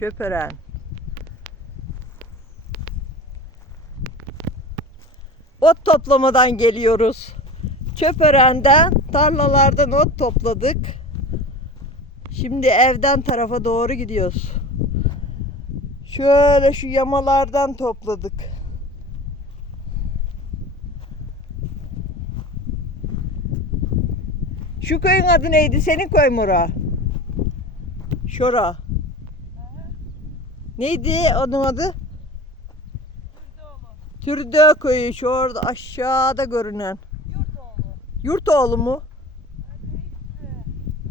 Çöpören. Ot toplamadan geliyoruz. Çöpören'den, tarlalardan ot topladık. Şimdi evden tarafa doğru gidiyoruz. Şöyle şu yamalardan topladık. Şu köyün adı neydi? Senin köy mü ora? Şora. Neydi onun adı? Türdö köyü şu orada aşağıda görünen. Yurtoğlu mu?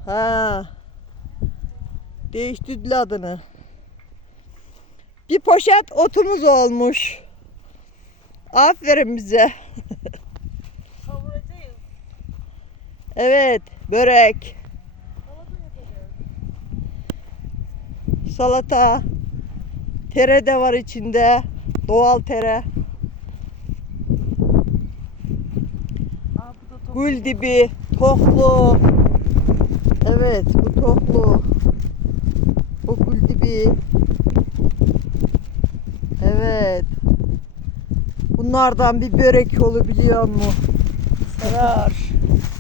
Ha. Değiştirdiler adını. Bir poşet otumuz olmuş. Aferin bize. Evet, börek, Salata salata, tere de var içinde. Doğal tere. Gül dibi, tohlu. Evet, bu tohlu. Bu gül dibi. Evet. Bunlardan bir börek yolu biliyor musun? Sarar.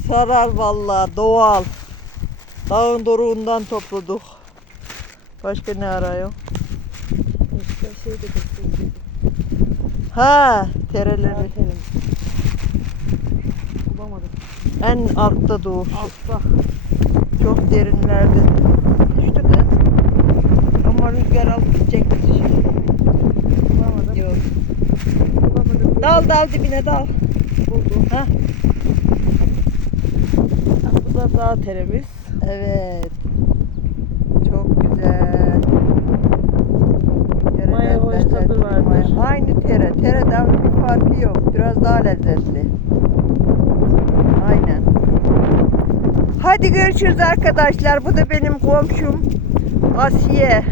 Sarar vallahi doğal. Dağın doruğundan topladık. Başka ne arıyor? Başka şey de. Ha, tereleri. Bulamadım. En altta doğu. Altta. Çok derinlerde. Düştü kız. Ama rüzgar alıp gidecektir. Bulamadım. Yok. Bulamadım. Dal dal dibine dal. Buldum. Ha? Bu da dağ teremiz. Evet. Tere. Tereden bir farkı yok. Biraz daha lezzetli. Aynen. Hadi görüşürüz arkadaşlar. Bu da benim komşum Asiye.